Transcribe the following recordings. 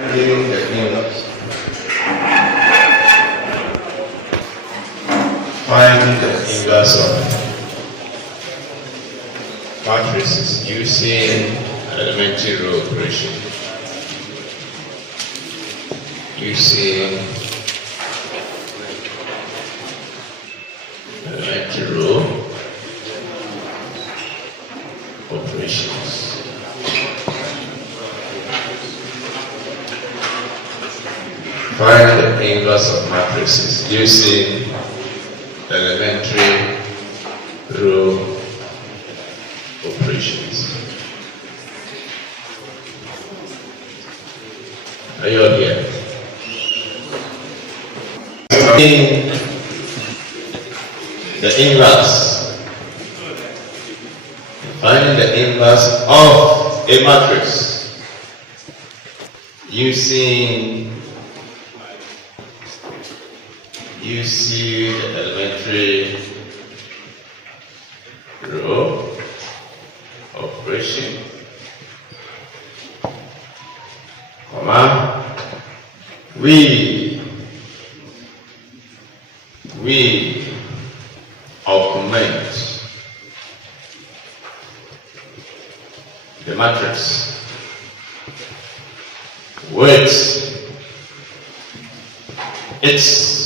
Giving the inverse. Find the inverse of matrices using elementary row operation. Using elementary row operations. Find the inverse of matrices using elementary row operations. Are you all here? The inverse. Finding the inverse of a matrix using the elementary row operation, we augment the matrix with its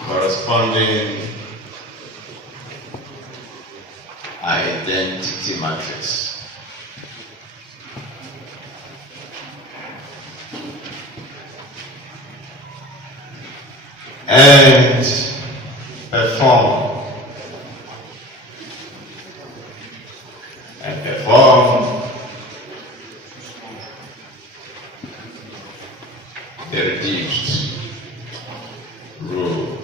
corresponding identity matrix. And perform the reduced row.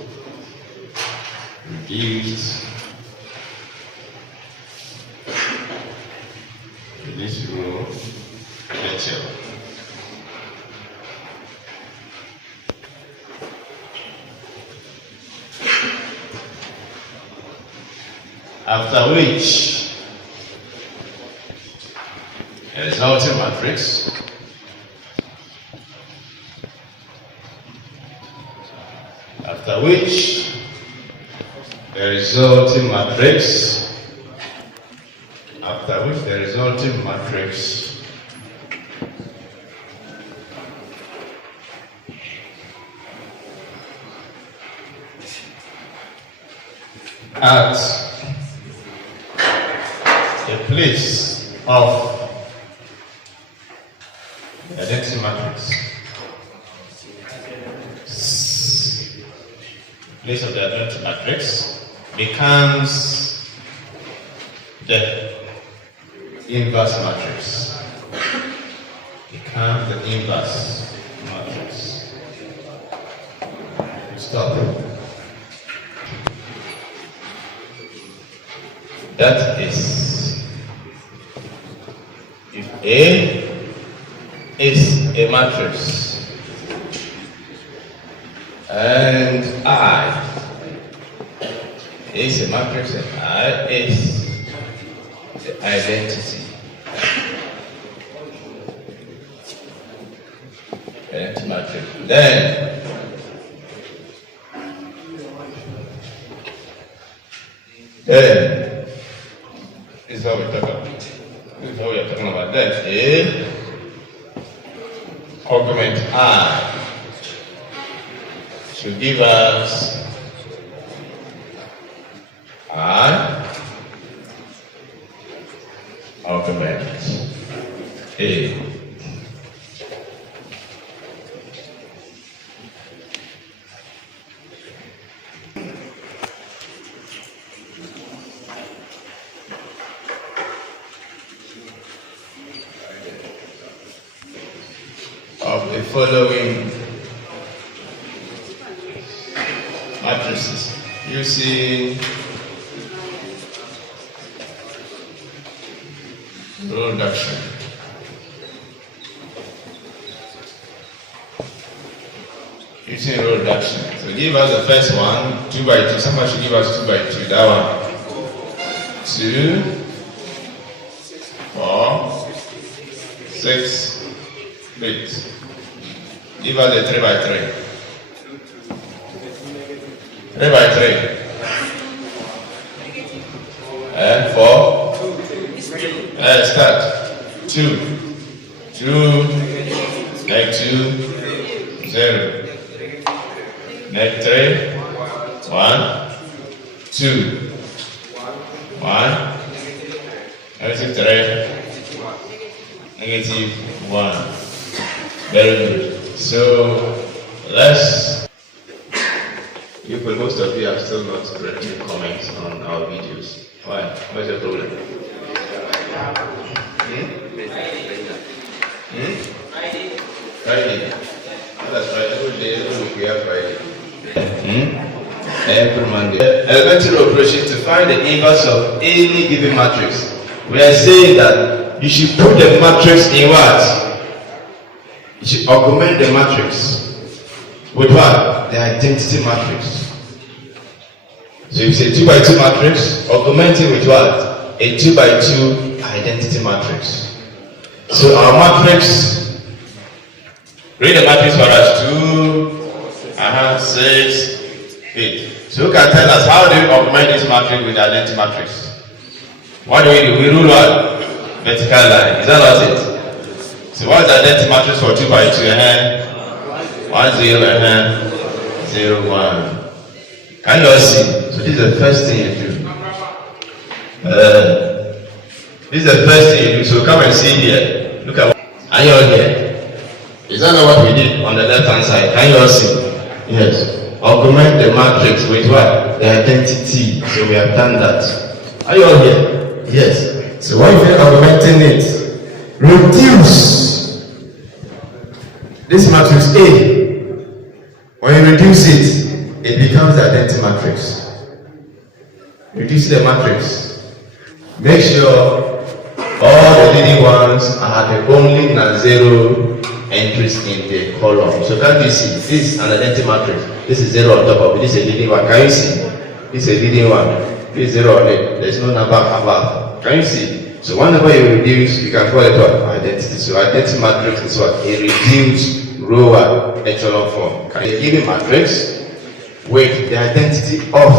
Reduced row lecture. After which a resulting matrix the resulting matrix at the place of the identity matrix. Place of the identity matrix becomes the inverse matrix. Stop. That is, if A is a matrix and I is a matrix and I is the identity. Matrix. Then this is what we're talking about. Then A augment I should give us I augment A. Of the following matrices using row reduction. So give us the first one, 2 by 2. Somebody should give us 2 by 2. That one. 2, 4, 6, Wait. Give us a 3 by 3. 3 by 3. 4. Start. 2. 2. Next 2. 0. Next 3. 1. 2. 1. Negative 3. Negative 1. Very good. So let's. Most of you have still not correctly comments on our videos. Why? What's the problem? Friday. That's right. Every day, every week we have Friday. Every Monday. Elementary operations to find the inverse of any given matrix. We are saying that you should put the matrix in what? You should augment the matrix with what? The identity matrix. So if it's a 2 by 2 matrix, augment it with what? A 2 by 2 identity matrix. So our matrix, read the matrix for us. 2, 6, 8. So who can tell us how do we augment this matrix with the identity matrix? What do? We rule what? Vertical line. Is that not it? So what is the identity matrix for 2 by 2? 1, 0, 0, 1. Can you all see? So this is the first thing you do. This is the first thing you do. So come and see here. Look at what. Are you all here? Is that not what we did on the left hand side? Can you all see? Yes. Augment the matrix with what? The identity. So we have done that. Are you all here? Yes. So what if you're augmenting it? Reduce this matrix A. When you reduce it, it becomes the identity matrix. Reduce the matrix. Make sure all the leading ones are the only non-zero entries in the column. So can you see? This is an identity matrix. This is 0 on top of it. This is a leading one. Can you see? This is a leading one. This is 0 on it. There is no number above. Can you see? So whenever you reduce, you can call it what? Identity. So identity matrix is what? A reduced row echelon form. Can you give a matrix with the identity of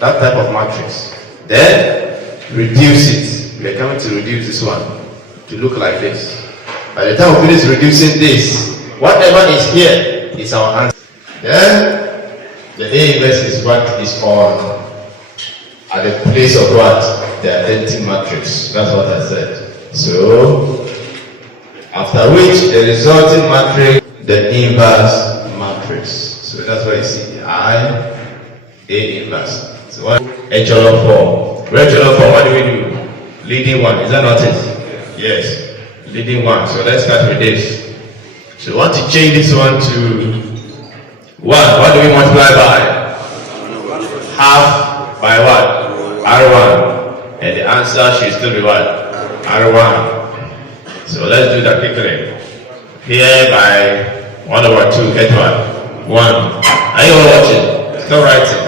that type of matrix? Then reduce it. We are coming to reduce this one to look like this. By the time we finish reducing this, whatever is here is our answer. Then the A inverse is what is on at the place of what? The identity matrix. That's what I said. So after which the resulting matrix, the inverse matrix. So that's what you see. A inverse. So what? Echelon form. Echelon form, what do we do? Leading one. Is that not it? Yes. Leading one. So let's start with this. So we want to change this one to 1. What do we multiply by? Half by what? R1. And the answer should still be what? R1. So let's do that quickly. Here by 1/2, get what? 1. Are you all watching? Stop writing.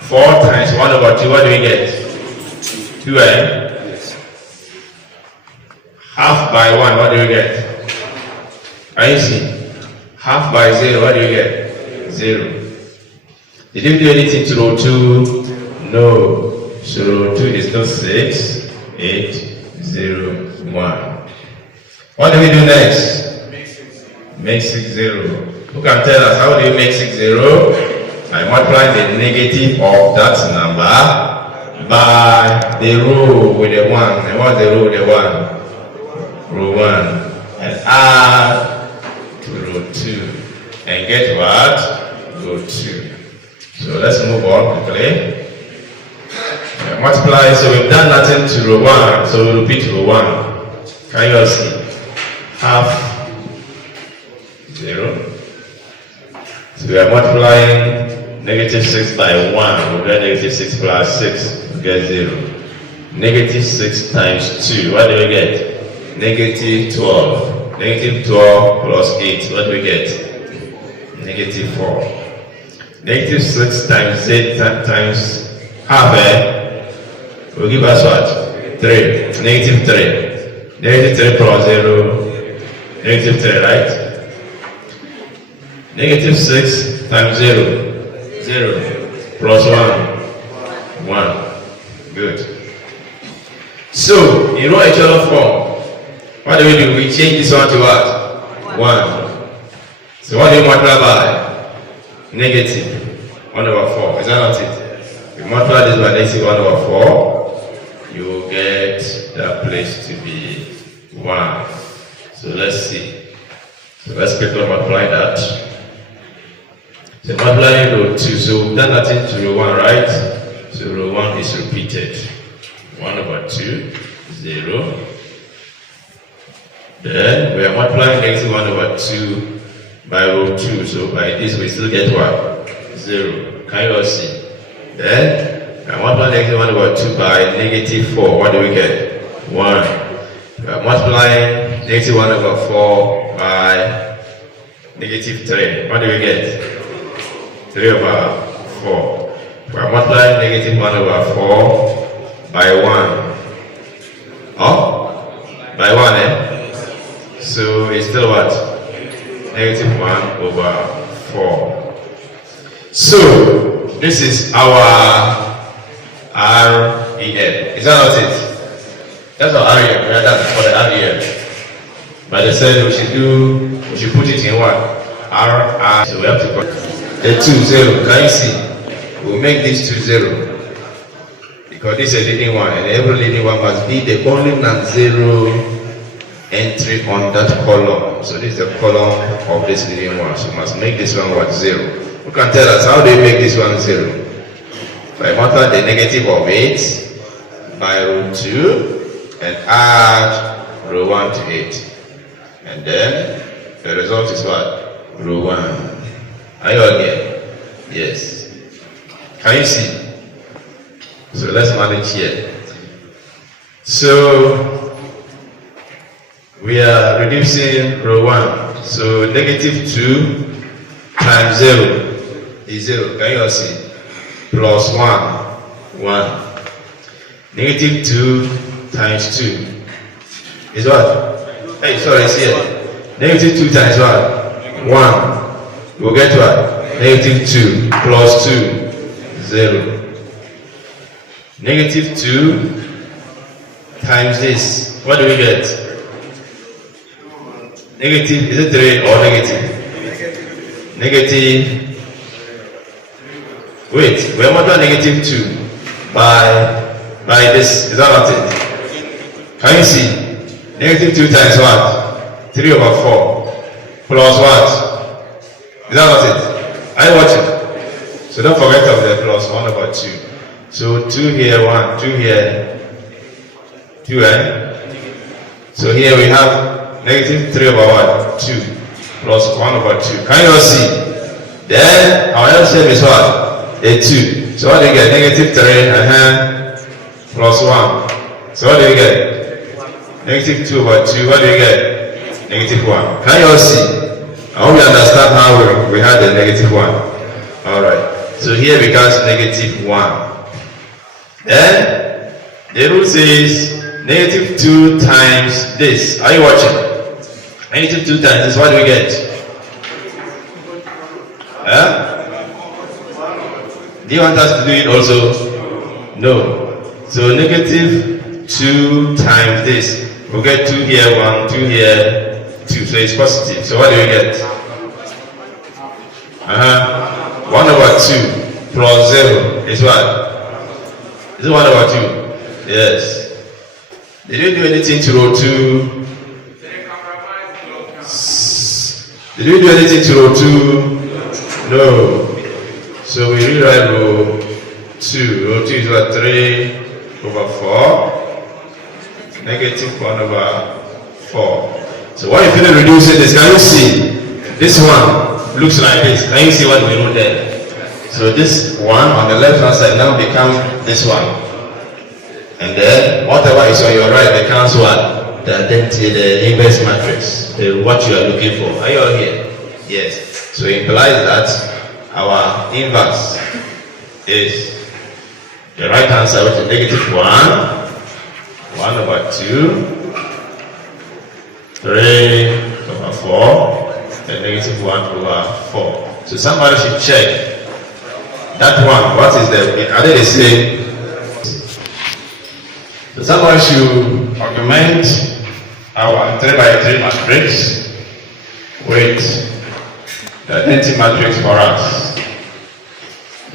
4 times 1/2, what do we get? 2, Half by 1, what do you get? Are you see? Half by 0, what do you get? 0. Did you do anything to row 2? No. So row 2 is not 6, 8, 0, 1. What do we do next? Make 6 0. Who can tell us how do you make 6 0? I multiply the negative of that number by the row with the 1. And what's the row with the 1? Row 1. And add to row 2. And get what? Row 2. So let's move on quickly. Multiply, so we've done nothing to row 1, so we'll repeat row 1. Can you all see? Half 0. So we are multiplying negative 6 by 1. We'll get negative 6 plus 6. We'll get 0. Negative 6 times 2. What do we get? Negative 12. Negative 12 plus 8. What do we get? Negative 4. Negative 6 times 8 times half, will give us what? 3. Negative 3. Negative 3 plus 0 Negative 3, right? Negative 6 times 0. 0. Plus 1. 1. Good. So, in row echelon form, what do? We change this one to what? 1. So what do you multiply by? Negative 1 over 4. Is that not it? You multiply this by negative 1 over 4, you will get that place to be 1. So let's see. So let's quickly multiply that. So multiplying row 2. So we've done nothing to row 1, right? So row 1 is repeated. 1 over 2, 0. Then we are multiplying negative 1 over 2 by row 2. So by this we still get what? 0. Can you all see? Then we are multiplying negative 1 over 2 by negative 4. What do we get? 1. We are multiplying negative 1 over 4 by negative 3. What do we get? 3 over 4. We are multiplying negative 1 over 4 by 1. Oh? By 1, eh? So it's still what? Negative 1 over 4. So this is our REM. Is that not it? That's our REM. We are done for the REM. But they said we should put it in what? RR. So we have to put the 2 0. Can you see? We'll make this 2 0. Because this is a leading one, and every leading one must be the only non-zero entry on that column. So this is the column of this leading one. So you must make this one what? 0. Who can tell us how do you make this one 0? By multiply the negative of 8 by row 2 and add row 1 to 8. And then the result is what? Row 1. Are you all here? Yes. Can you see? So let's manage here. So we are reducing row 1. So negative 2 times 0 is 0. Can you all see? Plus 1. 1. Negative 2 times 2 is what? Hey, sorry, it's here. Negative 2 times what? 1. We'll get what? Negative 2 plus 2. 0. Negative 2 times this. What do we get? Negative, is it 3 or negative? Negative. Wait, we are multiplying negative 2 by this. Is that not it? Can you see? Negative 2 times what? 3 over 4. Plus what? Is that not it? Are you watching? So don't forget of the plus 1 over 2. So 2 here, 1, 2 here, 2, eh? So here we have negative 3 over what? 2 plus 1 over 2. Can you all see? Then our LCM is what? A 2. So what do you get? Negative 3 plus 1. So what do you get? Negative 2 over 2. What do you get? Negative 1. Can you all see? I hope you understand how we had the negative 1. Alright. So here becomes negative 1. Then the rule says negative 2 times this. Are you watching? Negative 2 times this. What do we get? Do you want us to do it also? No. So negative 2 times this. We'll get 2 here, 1, 2 here, 2. So it's positive. So what do we get? 1 over 2 plus 0 is what? Is it 1 over 2? Yes. Did you do anything to row 2? Did you do anything to row 2? No. So we rewrite row 2. Row 2 is what? 3 over 4. Negative 1 over 4. So what if you reduce this? Can you see? This one looks like this. Can you see what we wrote there? So this one on the left hand side now becomes this one. And then whatever is on your right becomes what? The identity, the inverse matrix. What you are looking for. Are you all here? Yes. So it implies that our inverse is the right hand side, which is negative 1, 1 over 2, 3 over 4, and negative 1 over 4. So somebody should check that one. What is the, are they the same? So somebody should augment our 3 by 3 matrix with the identity matrix for us.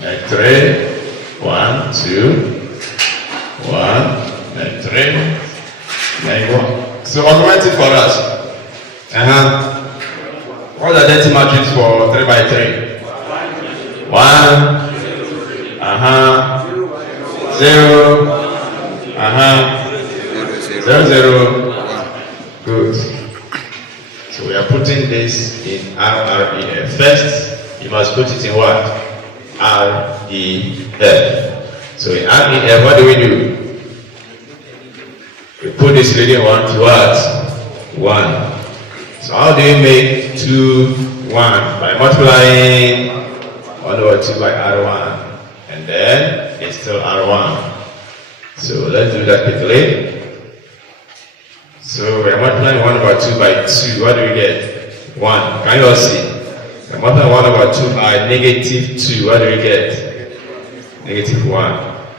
Like 3, 1, 2, 1, and 3, like 1. So augment it for us. What's the identity matrix for 3 by 3? 1, 0, 0, 0. Good. So we are putting this in RREF. First, you must put it in what? REF. So in REF, what do? We put this reading 1 to what? 1. So how do you make 2, 1? By multiplying 1 over 2 by R1. And then it's still R1. So let's do that quickly. So we are multiplying 1 over 2 by 2. What do we get? 1. Can you all see? We are multiplying 1 over 2 by negative 2. What do we get? Negative 1.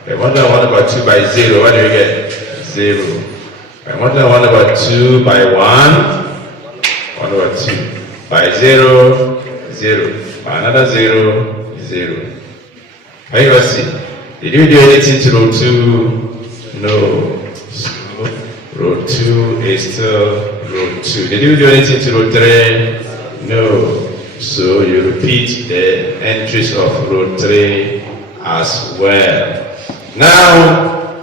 We are multiplying 1 over 2 by 0. What do we get? 0. We are multiplying 1 over 2 by 1. 1 over 2. By 0, 0. By another 0, 0. Can you all see? Did you do anything to row 2? No. So row 2 is still row 2. Did you do anything to row 3? No. So you repeat the entries of row 3 as well. Now,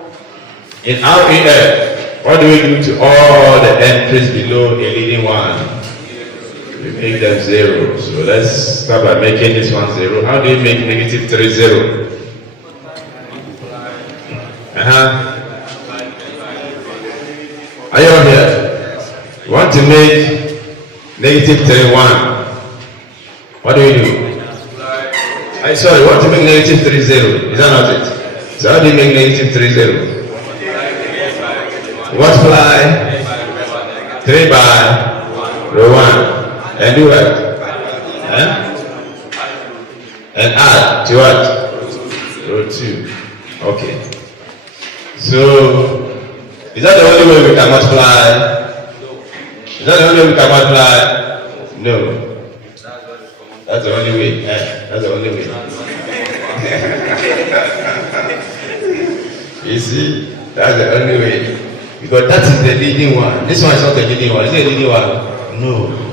in REF, what do we do to all the entries below a leading one? We make them 0. So let's start by making this one 0. How do you make negative 3 0? Are you all here? You want to make negative 3 1. What do? I sorry, you want to make negative 3 0. Is that not it? So how do you make negative 3 0? Multiply 3 by row 1. And do what? And add to what? Row 2. Okay. So, is that the only way we can multiply? Is that the only way we can multiply? No. That's the only way. That's the only way. You see? That's the only way. Because that is the leading one. This one is not the leading one. Is it the leading one? No.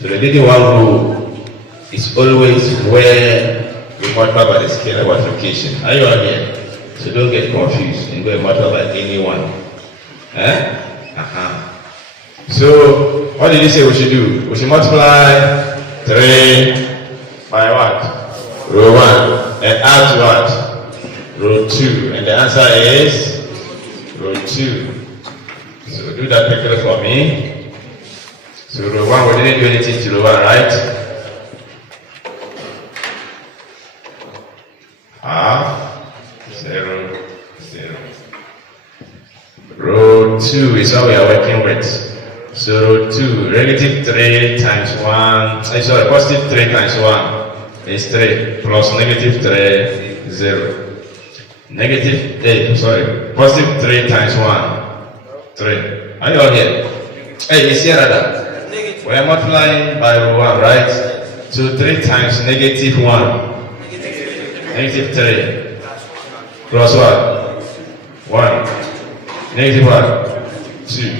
So the leading one rule is always where we multiply by the scalar multiplication. Are you all here? So don't get confused. You go and multiply by anyone. So what did he say we should do? We should multiply 3 by what? Row 1. And add to what? Row 2. And the answer is row 2. So do that quickly for me. So row 1, we didn't do anything to row 1, right? Half, 0, 0. Row 2 is what we are working with. So row 2, negative 3 times 1, sorry, positive 3 times 1 is 3, plus negative 3, 0. Negative 8, sorry, positive 3 times 1, 3. Are you all here? Hey, you see that? We are multiplying by row 1, right? So 3 times negative 1. Negative 3. Plus what? 1. Negative what? 2.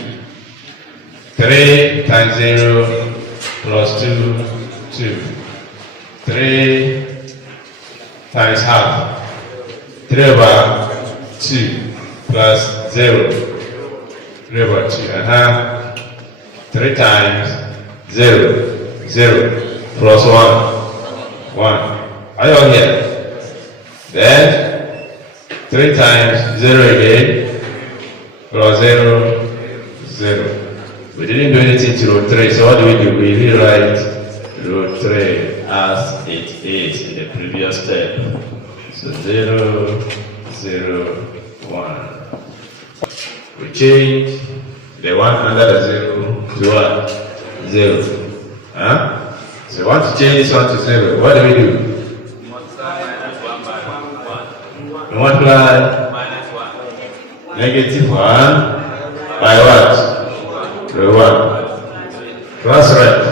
3 times 0 plus 2, 2. 3 times half. 3 over 2 plus 0. 3 over 2. 3 times 0. 0 plus 1. 1. Are you all here? Then 3 times 0 again plus 0, 0. We didn't do anything to row 3, so what do? We rewrite row 3 as it is in the previous step. So 0, 0, 1. We change The 1 under the 0 to what? 0. Huh? So we want to change this one to 0. What do we do? We multiply negative 1 by what? The 1. Class right.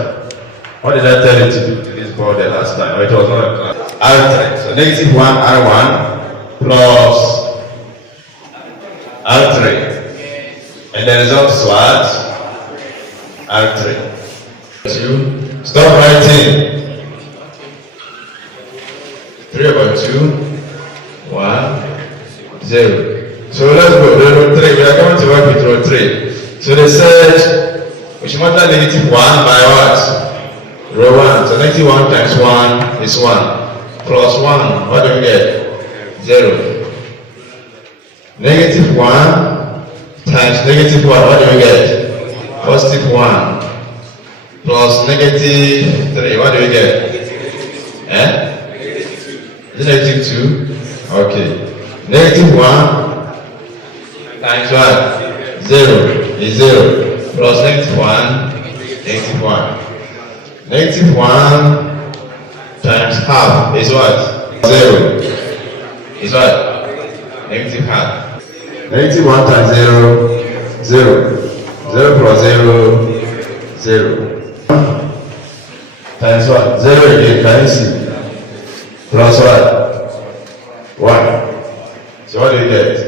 What did I tell you to do to this board the last time? Oh, it was not a class. R3. So negative 1 R1 plus R3. And the result is what? R3. 2. Stop writing. 3 over 2. 1. 0. So let's go. Row 3. We are going to work with row 3. So they said we should multiply negative 1 by what? Row 1. So negative 1 times 1 is 1. Plus 1. What do we get? 0. Negative 1 times negative 1. What do we get? Positive 1. Plus negative 3. What do we get? Is it negative 2? Okay. Negative 1 times what? 0 is 0. Plus negative 1. Negative 1. Negative 1 times half is what? 0. Is what? Negative half. Negative 1 times 0, 0. 0 plus 0, 0. Times what? 0 again, can you see? Plus what? 1. So what do you get?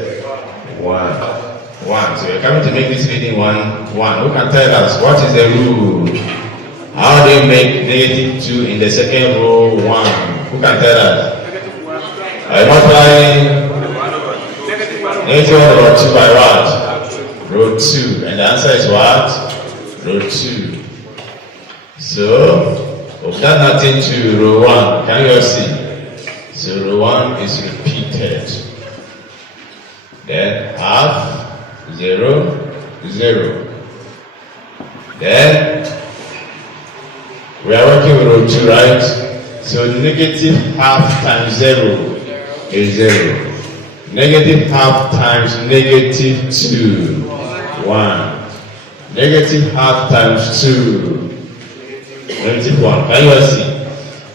1. 1. So you're coming to make this reading 1, 1. Who can tell us what is the rule? How do you make negative 2 in the second row 1? Who can tell us? I'm multiplying negative 1 over 2 by what? Row 2. And the answer is what? Row 2. So, we've done nothing to row 1. Can you all see? So, row 1 is repeated. Then, half, 0, 0. Then, we are working with row 2, right? So, negative half times 0 is 0. Negative half times negative 2, 1. Negative half times 2, negative 1. Can you all see?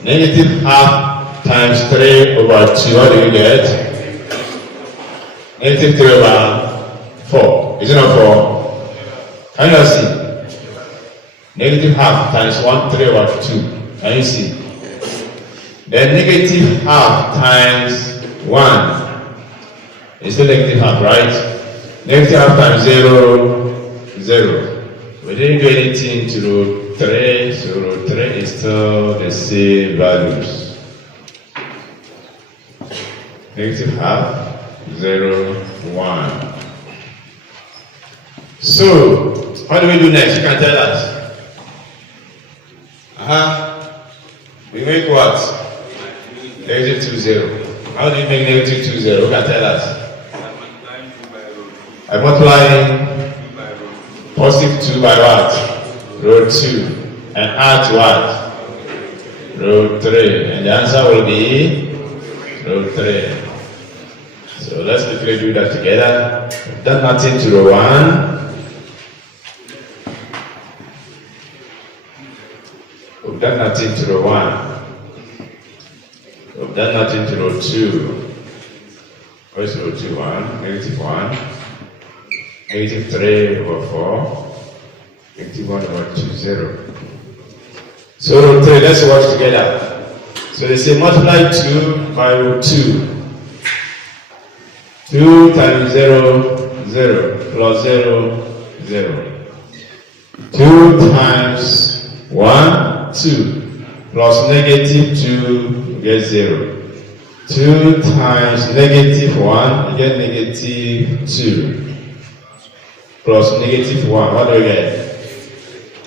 Negative half times 3 over 2, what do you get? Negative 3 over 4. Is it not 4? Can you all see? Negative half times 1, 3 over 2. Can you see? Then negative half times 1. It's still negative half, right? Negative half times 0, 0. We didn't do anything to row 3, so row 3 is still the same values. Negative half, 0, 1. So, what do we do next? You can tell us. We make what? Negative 2, 0. How do you make negative 2, 0? Who can tell us? I'm multiplying positive 2 by what? Row 2. And add to what? Row 3. And the answer will be row 3. So let's quickly do that together. We've done nothing to row 1. We've done nothing to row 1. We've done nothing to row 2. Where's row 2? 1. Negative 1. Negative 3 over 4. Negative 1 over 2, 0. So row 3, let's watch together. So they say multiply 2 by row 2. 2 times 0, 0. Plus 0, 0. 2 times 1, 2. Plus negative 2, get 0. 2 times negative 1, you get negative 2. Plus negative 1, what do we get?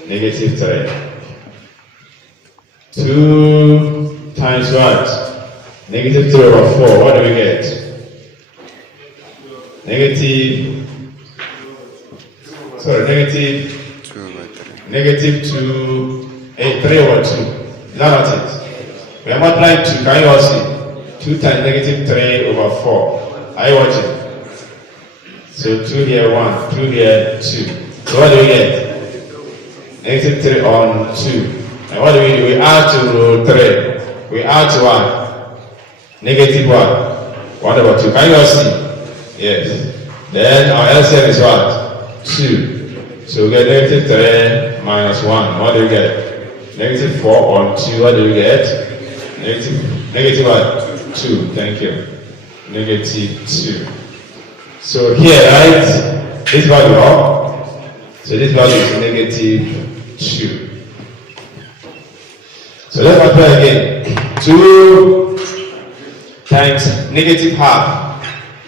Negative 3. 2 times what? Negative 3 over 4, what do we get? Negative 2, 3 over 2. Is that not it? We are multiplying 2, can you all see? 2 times negative 3 over 4. Are you watching? So 2 here, 1, 2 here, 2. So what do we get? Negative 3 on 2. And what do? We add to row 3. We add to 1. Negative 1. 1 over 2. Can you all see? Yes. Then our LCM is what? 2. So we get negative 3 minus 1. What do we get? Negative 4 on 2. What do we get? Negative what? 2. Thank you. Negative 2. So here, right? This value up. So this value is negative 2. So let's multiply again. 2 times negative half.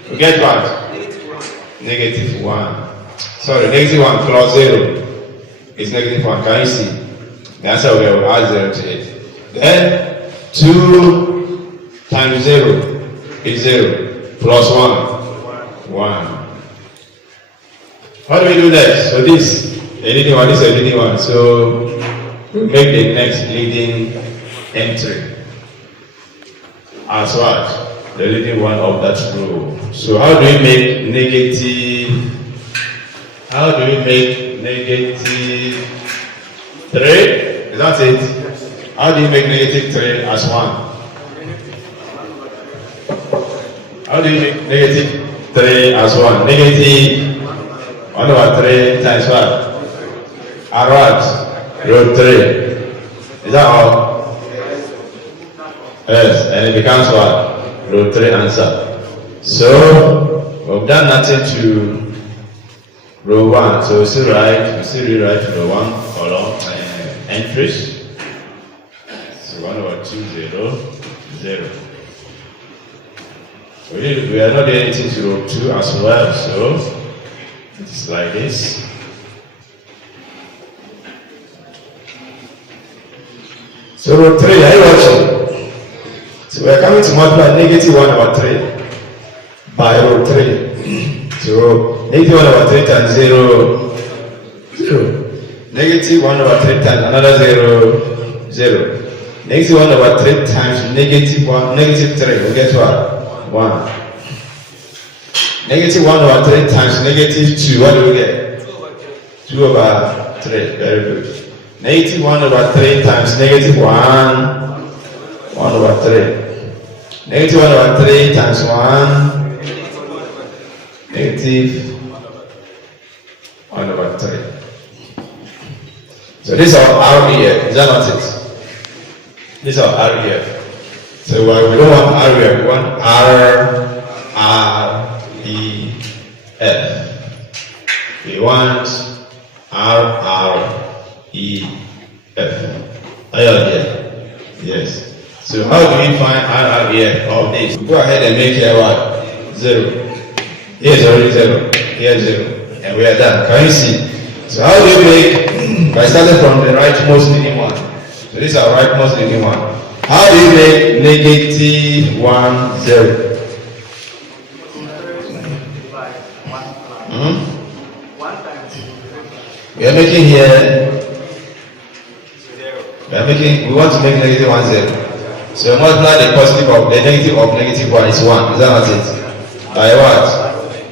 We get what? Negative 1. Sorry, negative 1 plus 0 is negative 1. Can you see? The answer will add 0 to it. Then 2 times 0 is 0 plus 1. How do we do that? So this a leading one, this is a leading one. So we make the next leading entry as what? The leading one of that row. So how do we make negative 3? Is that it? How do you make negative 3 as 1? How do you make negative 3 as 1? Negative 1 over 3 times what? What? Root 3. Is that all? Yes, and it becomes what? Root 3 answer. So we've done nothing to row 1. So we still rewrite row 1 column entries. So 1 over 2, 0, 0. We are not doing anything to row 2 as well, so it's like this. So row 3, are you watching? So we are coming to multiply negative 1 over 3 by row 3. So negative 1 over 3 times 0, 0. Negative 1 over 3 times another 0, 0. Negative 1 over 3 times negative 1, negative 3, we get what? 1. Negative 1 over 3 times negative 2, what do we get? 2 over 3, very good. Negative 1 over 3 times negative 1 over 3. Negative 1 over 3 times 1, negative 1 over 3. So this is our REF, is that not it? This is our REF. So we don't want REF, we want REF. We want RREF. Are you all here? Yes. So how do we find RREF of this? We go ahead and make here what? 0. Here is already 0. Here is 0. And we are done. Can you see? So how do we make, by starting from the rightmost leading one. So this is our rightmost leading one. How do you make negative 1, 0? We are making here, we want to make negative 1, 0. So multiply the positive of the negative of negative 1 is 1. Is that not it? By what?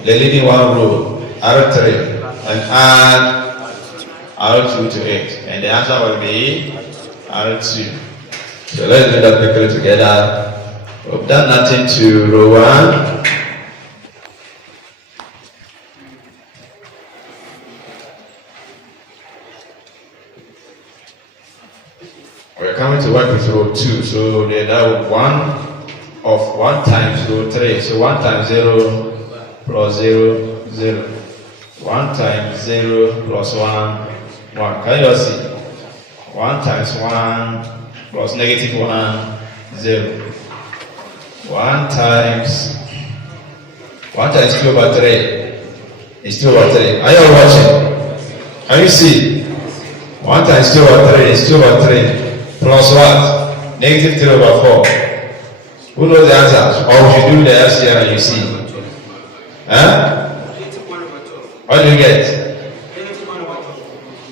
The leading one row, R3, and add R2 to it. And the answer will be R2. So let's do that quickly together. We've done nothing to row 1. We're coming to work with row 2. So that would 1 of 1 times row 3. So 1 times 0 plus 0, 0. 1 times 0 plus 1, 1. Can you all see? 1 times 1 plus negative 1, 0. 1 times 2 over 3 is 2 over 3. Are you all watching? Can you see? 1 times 2 over 3 is 2 over 3 plus what? Negative 3 over 4. Who knows the answer? Or we should do the LCM and you see. Huh? What do you get?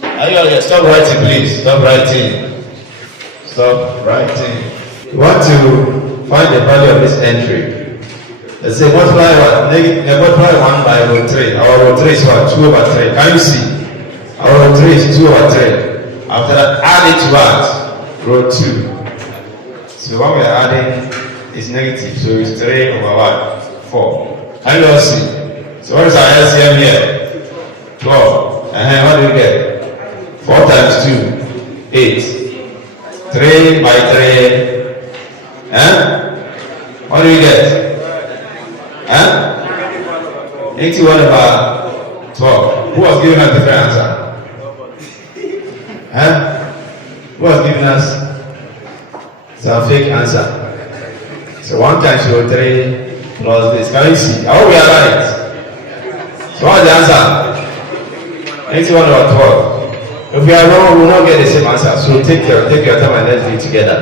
Are you all here? Stop writing, please. Stop writing. Stop writing. We want to find the value of this entry. Let's say multiply what? Multiply 1 by row 3. Our row 3 is what? 2 over 3. Can you see? Row 3 is 2 over 3. After that, add it to what? Row 2. So what we are adding is negative. So it's 3 over what? 4. Can you all see? So what is our LCM here? 12. And what do we get? 4 times 2, 8. 3 by 3. What do we get? 81 over 12. Who was giving us the different answer? Who was giving us some fake answer? So 1 times row 3 plus this. Can you see? I hope we are right. So what's the answer? 81 over 12. If we are wrong, we will not get the same answer. So take your time and let's do it together.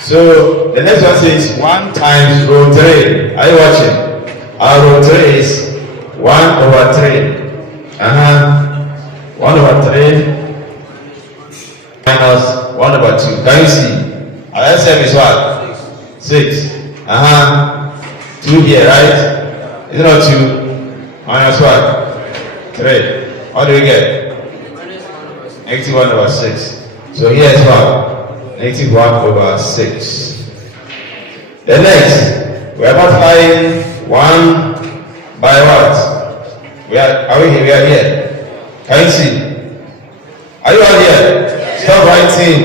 So the next one says 1 times row 3. Are you watching? Our row 3 is 1 over 3. 1 over 3 minus 1 over 2. Can you see? Our LCM is what? 6. 2 here, right? Is it not 2? Minus what? 3. What do we get? Negative 1 over 6. So here is what? Negative 1 over 6. The next, we are multiplying 1 by what? We are here? Can you see? Are you all here? Stop writing.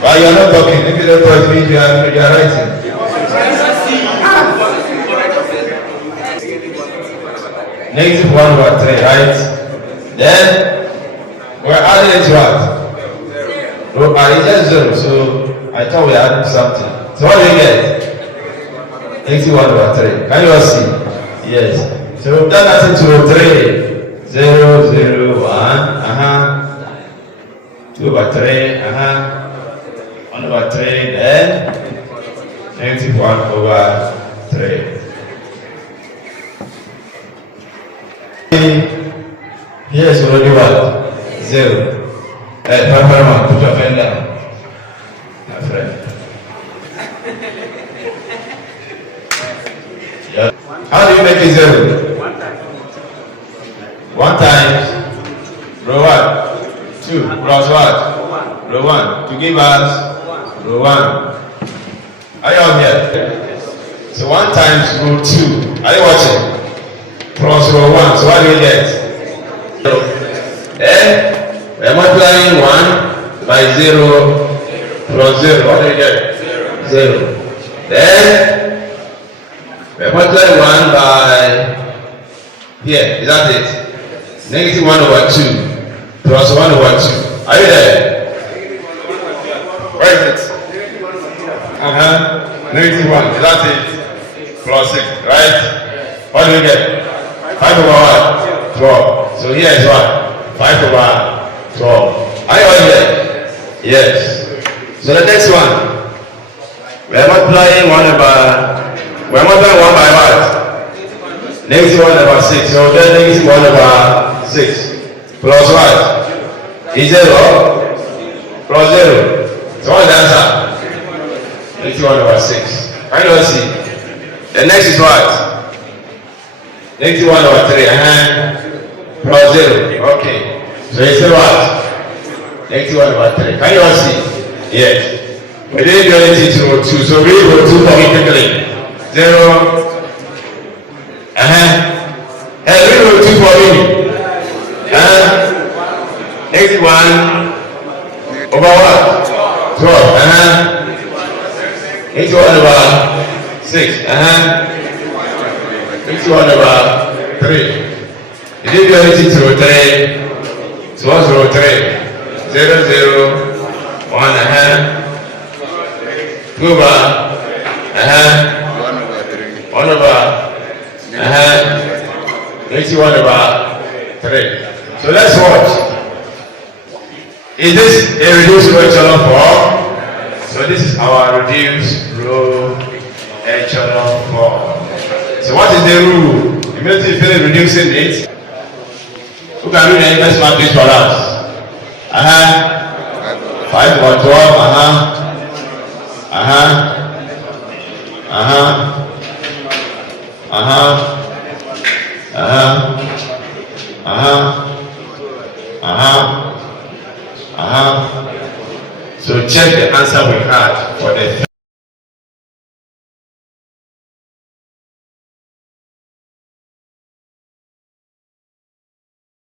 But you are not talking. If you don't talk, it means you are writing. Negative 1 over 3, right? Then we are adding it to what? No, it's just 0. So I thought we are adding something. So what do you get? Negative 1 over 3. Can you all see? Yes. So we've done that into 3. 0, 0, 1. 2 over 3. 1 over 3. Then negative 1 over 3. Here is already what? 0. Hey, put your pen down. My friend. Yeah. How do you make it 0? 1 times row what? 2 plus what? Row 1. To give us row 1. Are you on here? So 1 times row 2. Are you watching? Plus row 1. So what do we get? Then we are multiplying 1 by 0 plus 0. What do we get? 0. Then we are multiplying 1 by here. Is that it? Negative 1 over 2 plus 1 over 2. Are you there? Where is it? Negative 1. Is that it? Plus 6. Right? What do we get? 5 over what? 12. So here is what? 5 over 12. Are you all here? Yes. So the next one. We are multiplying 1 by what? Negative 1 over 6. So then negative 1 over 6. Plus what? Is 0? Plus 0. So what is the answer? Negative 1 over 6. Can you all see? The next is what? Negative 1 over 3, plus 0. Okay. So you say what? Negative 1 over 3. Can you all see? Yes. We didn't do anything to row 2. So read row 2 for me quickly. 0. Hey, read row 2 for me. Negative 1 over what? 12. Negative 1 over 6. 51 over 3. You didn't do anything to row 3. So what's row 3? 0, 0, 1, 2 over, 1 over, 81 over 3. So let's watch. Is this a reduced row echelon form? So this is our reduced row echelon form. So what is the rule? Immediately you finish reducing it. Who can read the inverse matrix for us? 5 over 12. So check the answer we had for the